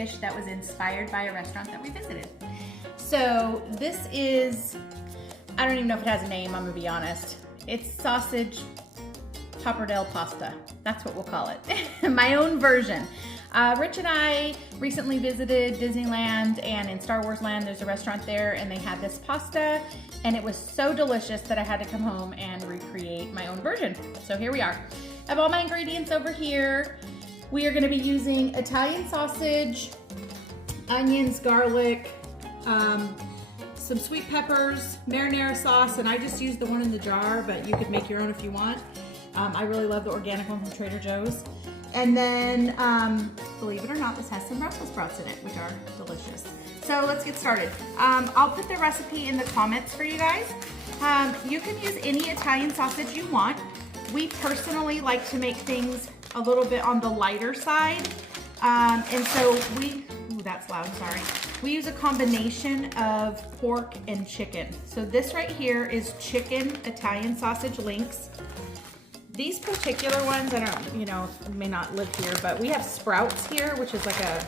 dish that was inspired by a restaurant that we visited. So this is, I don't even know if it has a name, I'm gonna be honest. It's sausage pappardelle pasta. That's what we'll call it. My own version. Rich and I recently visited Disneyland, and in Star Wars Land there's a restaurant there and they had this pasta and it was so delicious that I had to come home and recreate my own version. So here we are. I have all my ingredients over here. We are going to be using Italian sausage, onions, garlic, some sweet peppers, marinara sauce, and I just used the one in the jar, but you could make your own if you want. I really love the organic one from Trader Joe's. And then, believe it or not, this has some Brussels sprouts in it, which are delicious. So let's get started. I'll put the recipe in the comments for you guys. You can use any Italian sausage you want. We personally like to make things a little bit on the lighter side. And so ooh, that's loud, sorry. We use a combination of pork and chicken. So this right here is chicken Italian sausage links. These particular ones, I don't, you know, may not live here, but we have Sprouts here, which is like a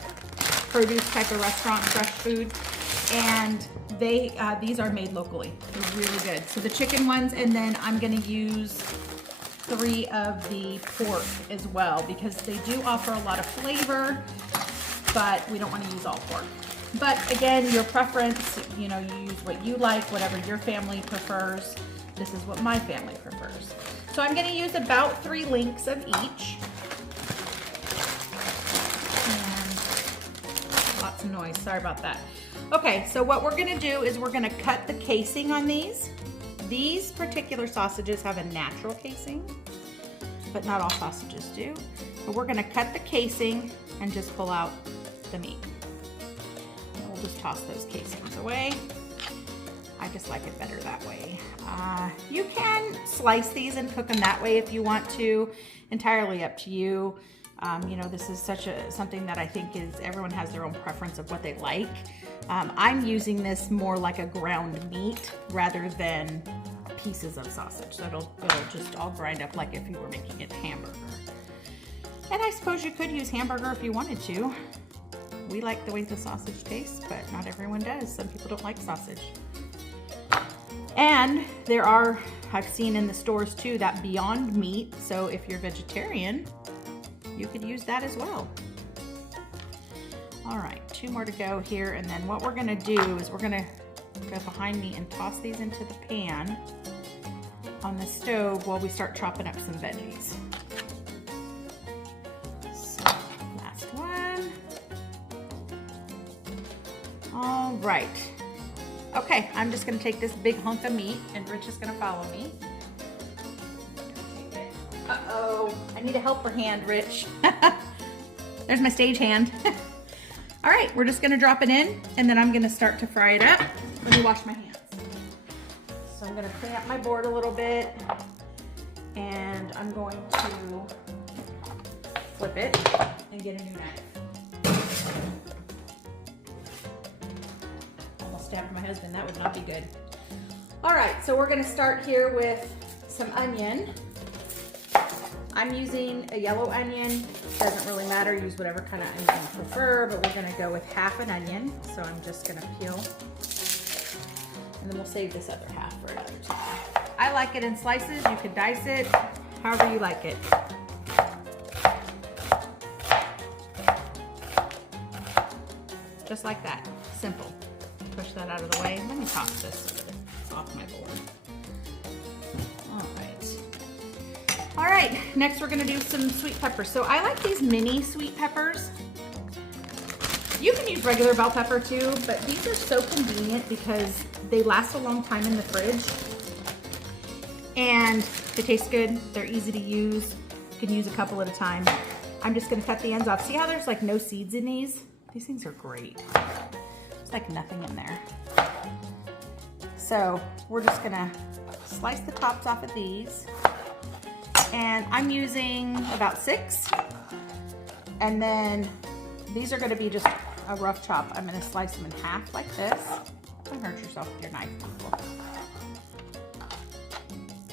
produce type of restaurant, fresh food. And these are made locally. They're really good. So the chicken ones, and then I'm gonna use 3 of the pork as well, because they do offer a lot of flavor, but we don't want to use all pork. But again, your preference, you know, you use what you like, whatever your family prefers. This is what my family prefers. So I'm going to use about 3 links of each. And lots of noise, sorry about that. Okay, so what we're going to do is we're going to cut the casing on these. These particular sausages have a natural casing, but not all sausages do. But we're going to cut the casing and just pull out the meat. And we'll just toss those casings away. I just like it better that way. You can slice these and cook them that way if you want to. Entirely up to you. You know, this is something that I think is, everyone has their own preference of what they like. I'm using this more like a ground meat rather than pieces of sausage. So it'll just all grind up like if you were making it hamburger. And I suppose you could use hamburger if you wanted to. We like the way the sausage tastes, but not everyone does. Some people don't like sausage. And there are, I've seen in the stores too, that Beyond Meat. So if you're vegetarian, you could use that as well. All right, 2 more to go here. And then what we're gonna do is we're gonna go behind me and toss these into the pan on the stove while we start chopping up some veggies. So, last one. All right. Okay, I'm just gonna take this big hunk of meat and Rich is gonna follow me. Uh-oh, I need a helper hand, Rich. There's my stage hand. All right, we're just gonna drop it in and then I'm gonna start to fry it up. Let me wash my hands. So I'm gonna clean up my board a little bit and I'm going to flip it and get a new knife. Almost stabbed my husband, that would not be good. All right, so we're gonna start here with some onion. I'm using a yellow onion. Doesn't really matter, use whatever kind of onion you prefer, but we're gonna go with half an onion. So I'm just gonna peel, and then we'll save this other half for another time. I like it in slices. You could dice it, however you like it. Just like that, simple. Push that out of the way. Let me toss this so that it's off my board. All right, next we're gonna do some sweet peppers. So I like these mini sweet peppers. You can use regular bell pepper too, but these are so convenient because they last a long time in the fridge. And they taste good, they're easy to use. You can use a couple at a time. I'm just gonna cut the ends off. See how there's like no seeds in these? These things are great. There's like nothing in there. So we're just gonna slice the tops off of these. And I'm using about 6. And then these are gonna be just a rough chop. I'm gonna slice them in half like this. Don't hurt yourself with your knife.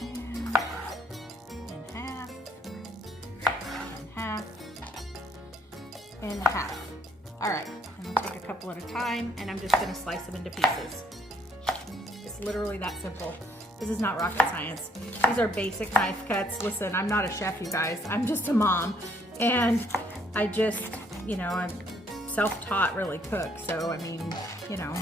And in half, in half, in half. All right, I'm gonna take a couple at a time and I'm just gonna slice them into pieces. It's literally that simple. This is not rocket science. These are basic knife cuts. Listen, I'm not a chef, you guys. I'm just a mom. And I just, you know, I'm self-taught really cook. So, I mean, you know,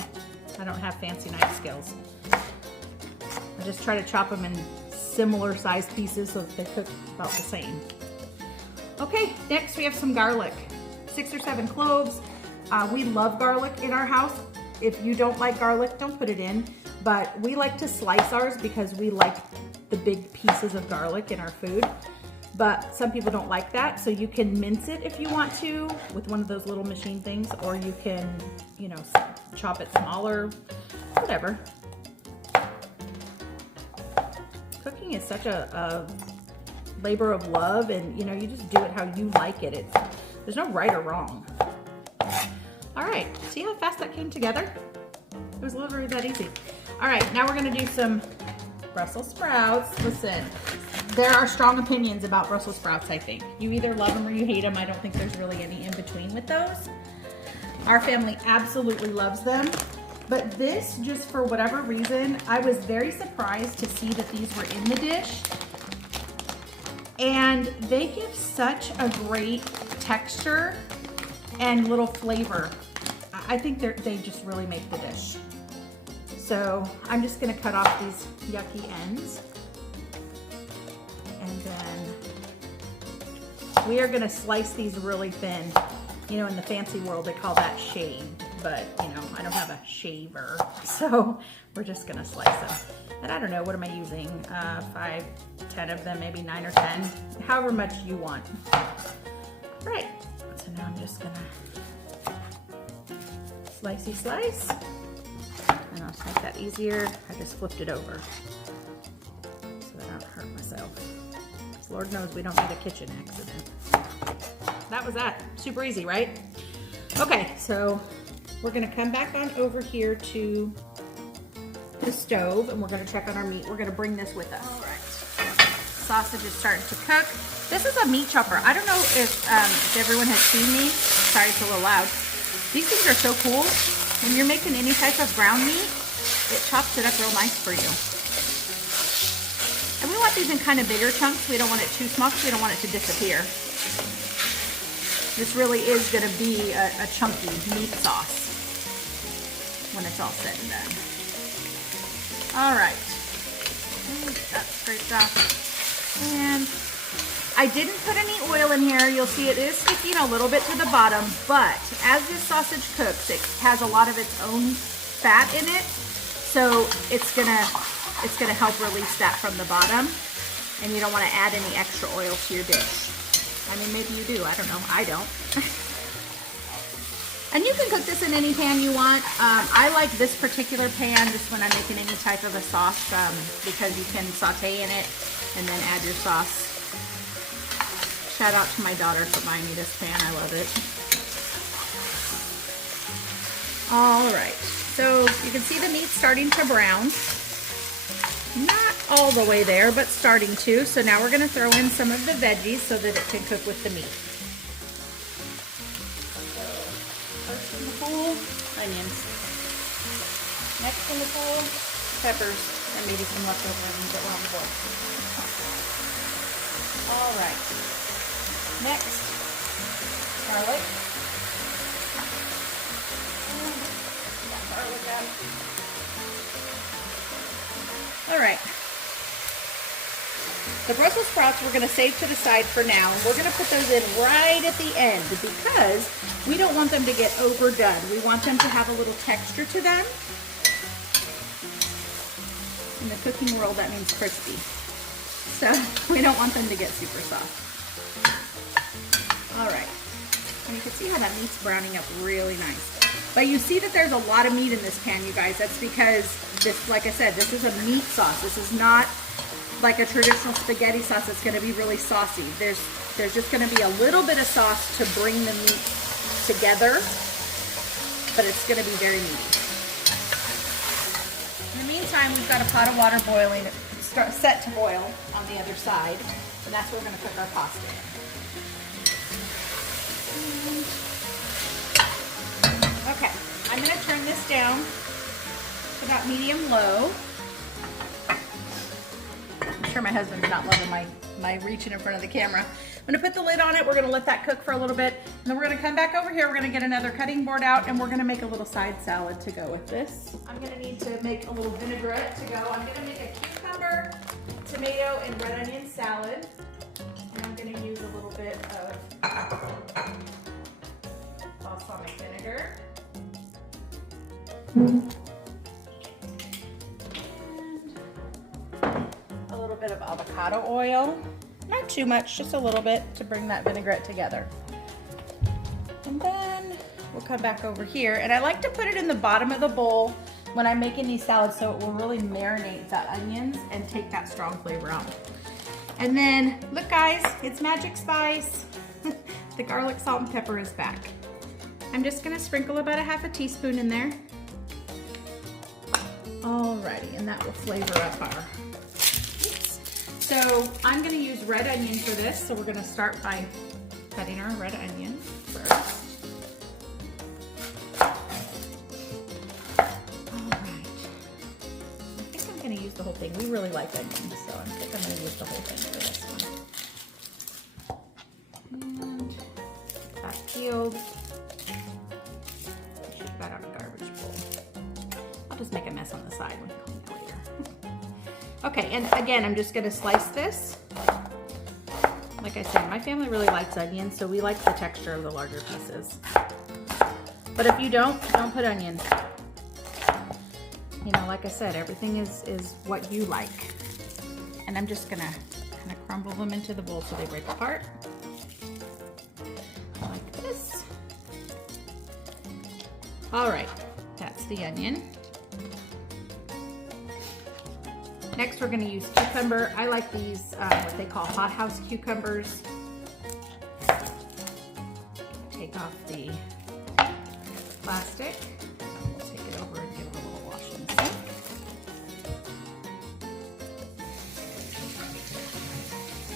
I don't have fancy knife skills. I just try to chop them in similar sized pieces so that they cook about the same. Okay, next we have some garlic. 6 or 7 cloves. We love garlic in our house. If you don't like garlic, don't put it in. But we like to slice ours because we like the big pieces of garlic in our food. But some people don't like that, so you can mince it if you want to with one of those little machine things, or you can, you know, chop it smaller, whatever. Cooking is such a labor of love, and you know, you just do it how you like it. There's no right or wrong. All right, see how fast that came together? It was literally that easy. All right, now we're gonna do some Brussels sprouts. Listen, there are strong opinions about Brussels sprouts, I think. You either love them or you hate them. I don't think there's really any in between with those. Our family absolutely loves them. But this, just for whatever reason, I was very surprised to see that these were in the dish. And they give such a great texture and little flavor. I think they just really make the dish. So I'm just gonna cut off these yucky ends. And then we are gonna slice these really thin. You know, in the fancy world, they call that shaved, but you know, I don't have a shaver. So we're just gonna slice them. And I don't know, what am I using? 5, 10 of them, maybe 9 or 10, however much you want. All right, so now I'm just gonna slicey slice. And I'll make that easier. I just flipped it over so that I don't hurt myself. Because Lord knows we don't need a kitchen accident. That was that. Super easy, right? Okay, so we're gonna come back on over here to the stove and we're gonna check on our meat. We're gonna bring this with us. All right. Sausage is starting to cook. This is a meat chopper. I don't know if everyone has seen me. Sorry, it's a little loud. These things are so cool. When you're making any type of ground meat, it chops it up real nice for you. And we want these in kind of bigger chunks. We don't want it too small because we don't want it to disappear. This really is going to be a chunky meat sauce when it's all said and done. All right. That's scraped off. And I didn't put any oil in here. You'll see it is sticking a little bit to the bottom, but as this sausage cooks, it has a lot of its own fat in it. So it's gonna help release that from the bottom, and you don't want to add any extra oil to your dish. I mean, maybe you do, I don't know, I don't. And you can cook this in any pan you want. I like this particular pan just when I'm making any type of a sauce because you can saute in it and then add your sauce. Shout out to my daughter for buying me this pan, I love it. All right, so you can see the meat starting to brown. Not all the way there, but starting to. So now we're gonna throw in some of the veggies so that it can cook with the meat. So first in the pool, onions. Next in the pool, peppers, and maybe some leftover onions that were on the board. All right. Next, garlic. Got garlic out. All right. The Brussels sprouts we're going to save to the side for now. And we're going to put those in right at the end because we don't want them to get overdone. We want them to have a little texture to them. In the cooking world, that means crispy. So we don't want them to get super soft. All right. And you can see how that meat's browning up really nice. But you see that there's a lot of meat in this pan, you guys. That's because this, like I said, this is a meat sauce. This is not like a traditional spaghetti sauce that's going to be really saucy. There's just going to be a little bit of sauce to bring the meat together, but it's going to be very meaty. In the meantime, we've got a pot of water boiling, set to boil on the other side, and that's where we're going to cook our pasta in. these down to about medium-low. I'm sure my husband's not loving my reaching in front of the camera. I'm gonna put the lid on it. We're gonna let that cook for a little bit. And then we're gonna come back over here. We're gonna get another cutting board out and we're gonna make a little side salad to go with this. I'm gonna need to make a little vinaigrette to go. I'm gonna make a cucumber, tomato, and red onion salad. And I'm gonna use a little bit of balsamic vinegar. And a little bit of avocado oil. Not too much, just a little bit to bring that vinaigrette together. And then we'll come back over here. And I like to put it in the bottom of the bowl when I'm making these salads so it will really marinate the onions and take that strong flavor out. And then, look guys, it's magic spice. The garlic, salt, and pepper is back. I'm just gonna sprinkle about a half a teaspoon in there. Alrighty, and that will flavor up our. So I'm gonna use red onion for this. So we're gonna start by cutting our red onion first. Alright. I think I'm gonna use the whole thing. We really like onions, so I think I'm gonna use the whole thing for this one. And that peeled. Shoot that out of a garbage bowl. I'll just make a mess on the side when I clean it later. Okay, and again, I'm just gonna slice this. Like I said, my family really likes onions, so we like the texture of the larger pieces. But if you don't put onions. You know, like I said, everything is what you like. And I'm just gonna kind of crumble them into the bowl so they break apart. Like this. All right, that's the onion. Next, we're gonna use cucumber. I like these, what they call hothouse cucumbers. Take off the plastic. We'll take it over and give it a little wash in the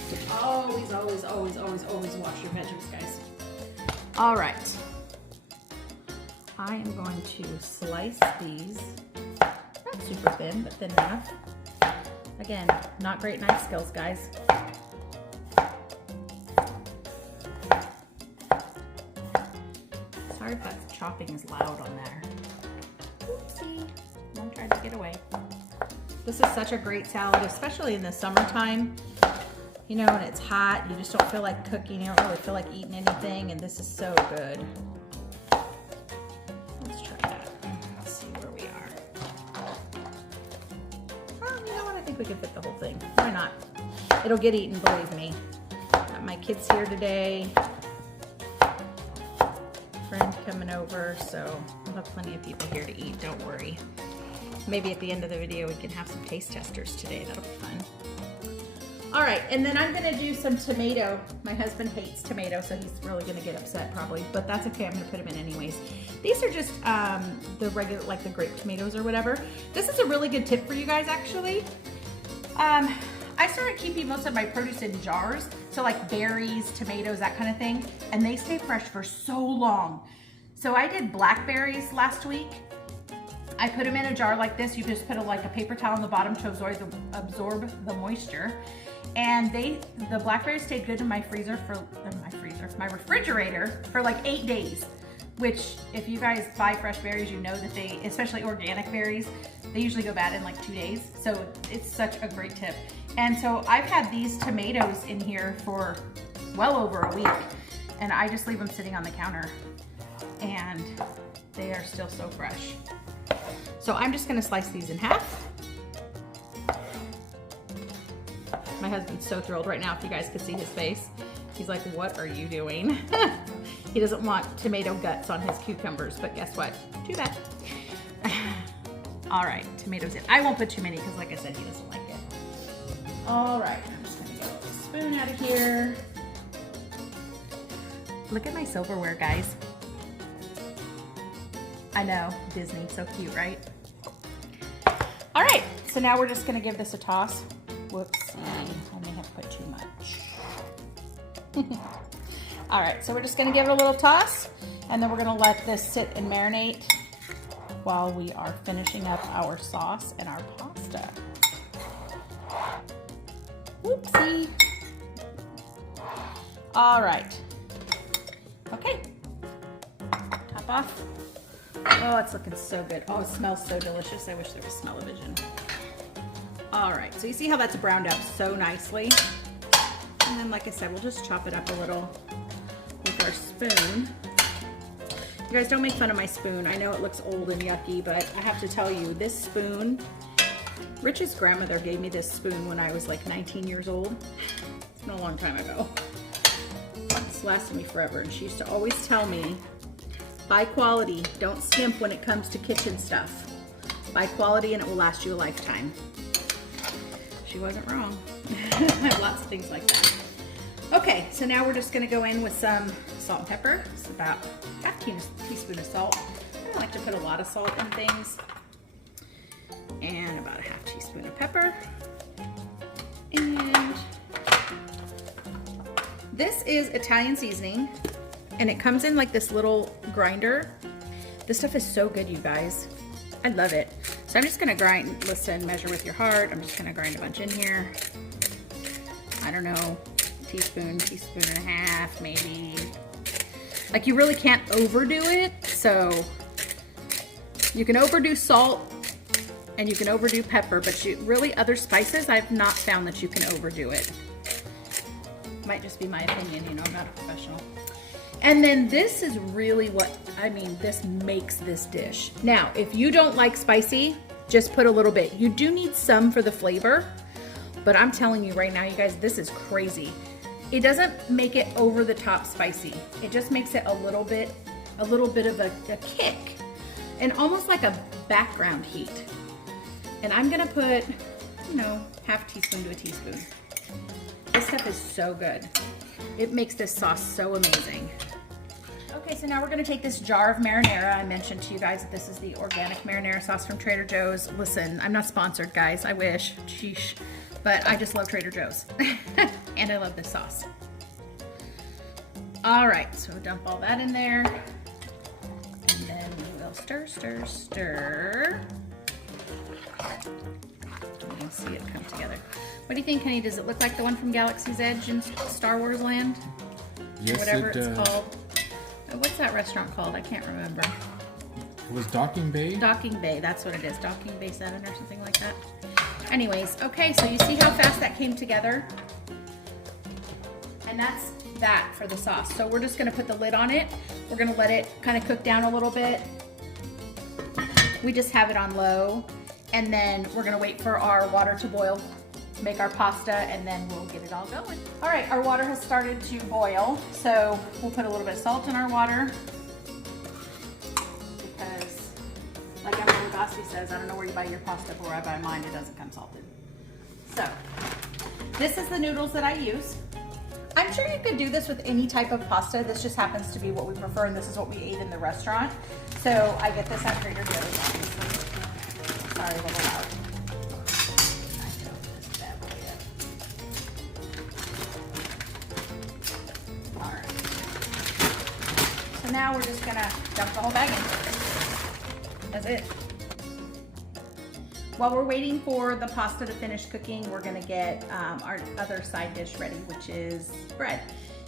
sink. Always, always, always, always, always wash your veggies, guys. All right. I am going to slice these, not super thin, but thin enough. Again, not great knife skills, guys. Sorry if that chopping is loud on there. Oopsie, I'm trying to get away. This is such a great salad, especially in the summertime. You know, when it's hot, you just don't feel like cooking, you don't really feel like eating anything, and this is so good. Let's try that. Let's see where we are. You know what? I think we can fit the whole thing. Why not? It'll get eaten, believe me. Got my kids here today. Friend coming over, so we'll have plenty of people here to eat, don't worry. Maybe at the end of the video we can have some taste testers today. That'll be fun. All right, and then I'm gonna do some tomato. My husband hates tomato, so he's really gonna get upset probably, but that's okay, I'm gonna put them in anyways. These are just the regular, like the grape tomatoes or whatever. This is a really good tip for you guys, actually. I started keeping most of my produce in jars, so like berries, tomatoes, that kind of thing, and they stay fresh for so long. So I did blackberries last week. I put them in a jar like this. You just put like a paper towel on the bottom to absorb the moisture. And the blackberries stayed good in my my refrigerator for like 8 days, which if you guys buy fresh berries, you know that they, especially organic berries, they usually go bad in like 2 days. So it's such a great tip. And so I've had these tomatoes in here for well over a week, and I just leave them sitting on the counter and they are still so fresh. So I'm just gonna slice these in half. My husband's so thrilled right now, if you guys could see his face. He's like, what are you doing? He doesn't want tomato guts on his cucumbers, but guess what? Too bad. All right, tomatoes in. I won't put too many because like I said, he doesn't like it. All right, I'm just gonna get a spoon out of here. Look at my silverware, guys. I know, Disney, so cute, right? All right, so now we're just gonna give this a toss. Whoopsie, I may have put too much. All right, so we're just gonna give it a little toss, and then we're gonna let this sit and marinate while we are finishing up our sauce and our pasta. Whoopsie. All right. Okay. Top off. Oh, it's looking so good. Oh, it smells so delicious. I wish there was smell-o-vision. All right, so you see how that's browned up so nicely? And then, like I said, we'll just chop it up a little with our spoon. You guys don't make fun of my spoon. I know it looks old and yucky, but I have to tell you, this spoon, Rich's grandmother gave me this spoon when I was like 19 years old. It's been a long time ago. It's lasted me forever, and she used to always tell me, buy quality, don't skimp when it comes to kitchen stuff. Buy quality and it will last you a lifetime. She wasn't wrong. I have lots of things like that. Okay, so now we're just gonna go in with some salt and pepper. It's about half teaspoon of salt. I don't like to put a lot of salt in things. And about a half teaspoon of pepper. And this is Italian seasoning, and it comes in like this little grinder. This stuff is so good, you guys. I love it. So I'm just gonna grind, listen, measure with your heart. I'm just gonna grind a bunch in here. I don't know, teaspoon, teaspoon and a half, maybe. Like, you really can't overdo it. So you can overdo salt and you can overdo pepper, but really other spices, I've not found that you can overdo it. Might just be my opinion, you know, I'm not a professional. And then this is really what, I mean, this makes this dish. Now, if you don't like spicy, just put a little bit. You do need some for the flavor, but I'm telling you right now, you guys, this is crazy. It doesn't make it over the top spicy. It just makes it a little bit of a kick and almost like a background heat. And I'm gonna put, you know, half teaspoon to a teaspoon. This stuff is so good. It makes this sauce so amazing. Okay, so now we're gonna take this jar of marinara. I mentioned to you guys that this is the organic marinara sauce from Trader Joe's. Listen, I'm not sponsored, guys. I wish, sheesh. But I just love Trader Joe's. And I love this sauce. All right, so dump all that in there. And then we will stir, stir, stir. You can see it come together. What do you think, honey? Does it look like the one from Galaxy's Edge in Star Wars Land? Yes, whatever it it's does. called. What's that restaurant called? I can't remember. It was Docking Bay? Docking Bay, that's what it is. Docking Bay 7 or something like that. Anyways, okay, so you see how fast that came together? And that's that for the sauce. So we're just gonna put the lid on it. We're gonna let it kind of cook down a little bit. We just have it on low. And then we're gonna wait for our water to boil, make our pasta, and then we'll get it all going. All right, our water has started to boil. So we'll put a little bit of salt in our water. Because, like Emily Bassi says, I don't know where you buy your pasta, but where I buy mine, it doesn't come salted. So, this is the noodles that I use. I'm sure you could do this with any type of pasta. This just happens to be what we prefer, and this is what we ate in the restaurant. So I get this at Trader Joe's, obviously. Sorry, a little loud. I can open this bad boy up. All right. So now we're just gonna dump the whole bag in. That's it. While we're waiting for the pasta to finish cooking, we're gonna get our other side dish ready, which is bread.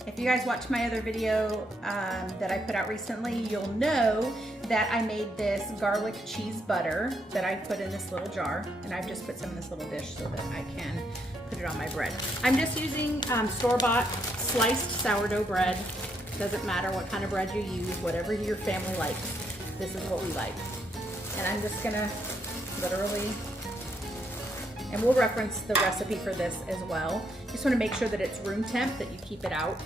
If you guys watch my other video that I put out recently, you'll know that I made this garlic cheese butter that I put in this little jar, and I've just put some in this little dish so that I can put it on my bread. I'm just using store-bought sliced sourdough bread. Doesn't matter what kind of bread you use, whatever your family likes. This is what we like. And I'm just gonna literally, and we'll reference the recipe for this as well. Just want to make sure that it's room temp, that you keep it out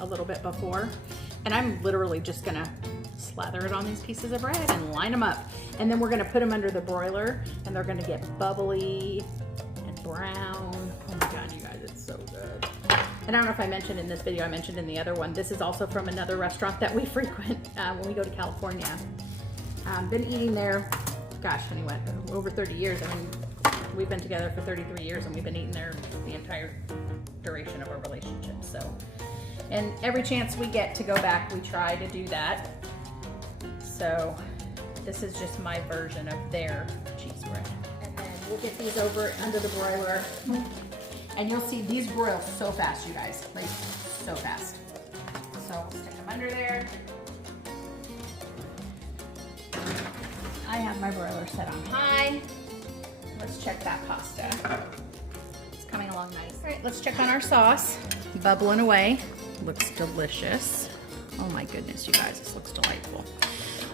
a little bit before. And I'm literally just gonna slather it on these pieces of bread and line them up. And then we're gonna put them under the broiler, and they're gonna get bubbly and brown. Oh my God, you guys, it's so good. And I don't know if I mentioned in this video, I mentioned in the other one, this is also from another restaurant that we frequent when we go to California. Been eating there, gosh, anyway, over 30 years. I mean, we've been together for 33 years and we've been eating there the entire duration of our relationship. So, and every chance we get to go back, we try to do that. So This is just my version of their cheese bread. And then we'll get these over under the broiler. And you'll see these broil so fast, you guys, like so fast. So we'll stick them under there. I have my broiler set on high. Let's check that pasta. It's coming along nice. All right, let's check on our sauce. Bubbling away. Looks delicious. Oh my goodness, you guys, this looks delightful.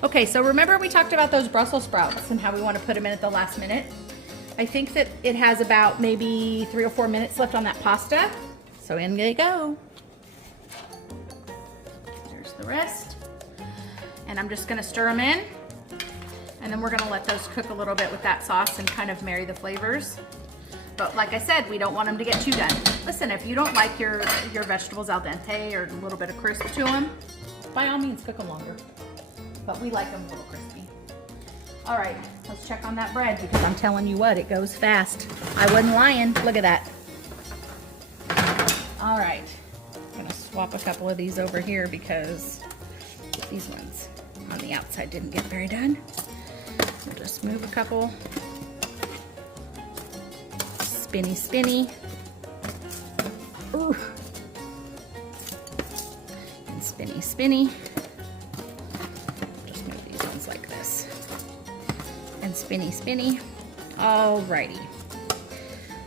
Okay, so remember we talked about those Brussels sprouts and how we want to put them in at the last minute? I think that it has about maybe 3 or 4 minutes left on that pasta. So in they go. There's the rest. And I'm just gonna stir them in. And then we're gonna let those cook a little bit with that sauce and kind of marry the flavors. But like I said, we don't want them to get too done. Listen, if you don't like your vegetables al dente or a little bit of crisp to them, by all means cook them longer. But we like them a little crispy. All right, let's check on that bread because I'm telling you what, it goes fast. I wasn't lying, look at that. All right, I'm gonna swap a couple of these over here because these ones on the outside didn't get very done. We'll just move a couple. Spinny, spinny. Ooh. And spinny, spinny. Just move these ones like this. And spinny, spinny. Alrighty.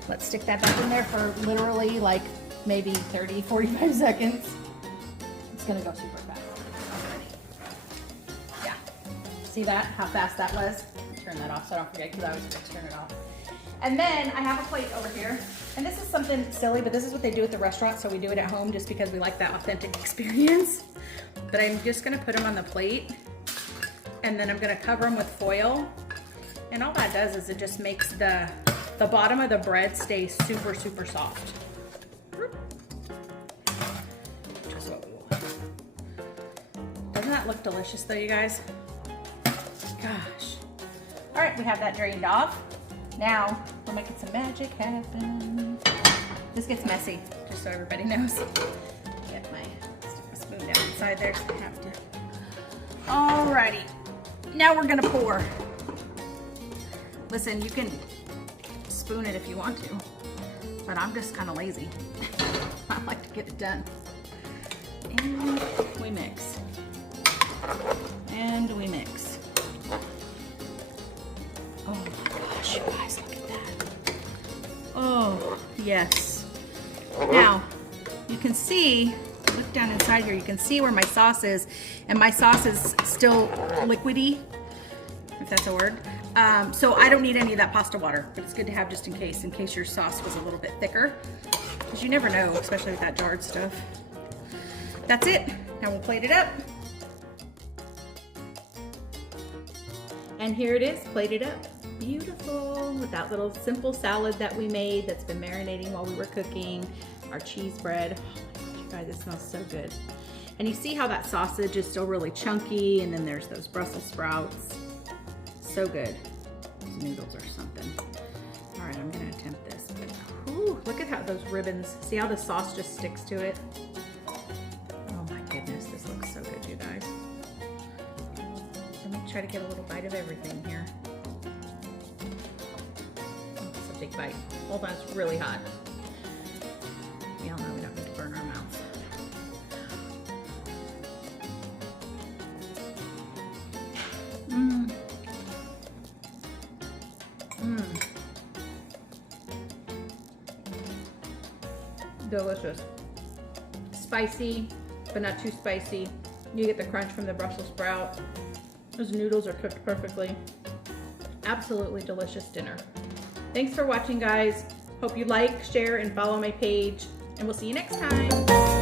Let's stick that back in there for literally like maybe 30, 45 seconds. It's gonna go super fast. Already. Yeah. See that? How fast that was? Turn that off so I don't forget because I always forget to turn it off. And then I have a plate over here. And this is something silly, but this is what they do at the restaurant, so we do it at home just because we like that authentic experience. But I'm just gonna put them on the plate, and then I'm gonna cover them with foil. And all that does is it just makes the bottom of the bread stay super, super soft. Just what we want. Doesn't that look delicious though, you guys? Gosh. All right, we have that drained off. Now, we're making some magic happen. This gets messy, just so everybody knows. Get my, stick my spoon down inside there so I have to. Alrighty, now we're gonna pour. Listen, you can spoon it if you want to, but I'm just kind of lazy. I like to get it done. And we mix. And we mix. Oh my gosh, you guys, look at that. Oh, yes. Now, you can see, look down inside here, you can see where my sauce is, and my sauce is still liquidy, if that's a word. So I don't need any of that pasta water, but it's good to have just in case your sauce was a little bit thicker, because you never know, especially with that jarred stuff. That's it. Now we'll plate it up. And here it is, plated up. Beautiful, with that little simple salad that we made that's been marinating while we were cooking, our cheese bread. Oh my gosh, you guys, it smells so good. And you see how that sausage is still really chunky, and then there's those Brussels sprouts. So good. These noodles or something. All right, I'm gonna attempt this. But, whew, look at how those ribbons, see how the sauce just sticks to it? Oh my goodness, this looks so good, you guys. Let me try to get a little bite of everything here. Oh, it's a big bite. Hold on, it's really hot. Y'all know we don't need to burn our mouth. Mmm. Mmm. Delicious. Spicy, but not too spicy. You get the crunch from the Brussels sprout. Those noodles are cooked perfectly. Absolutely delicious dinner. Thanks for watching, guys. Hope you like, share, and follow my page, and we'll see you next time.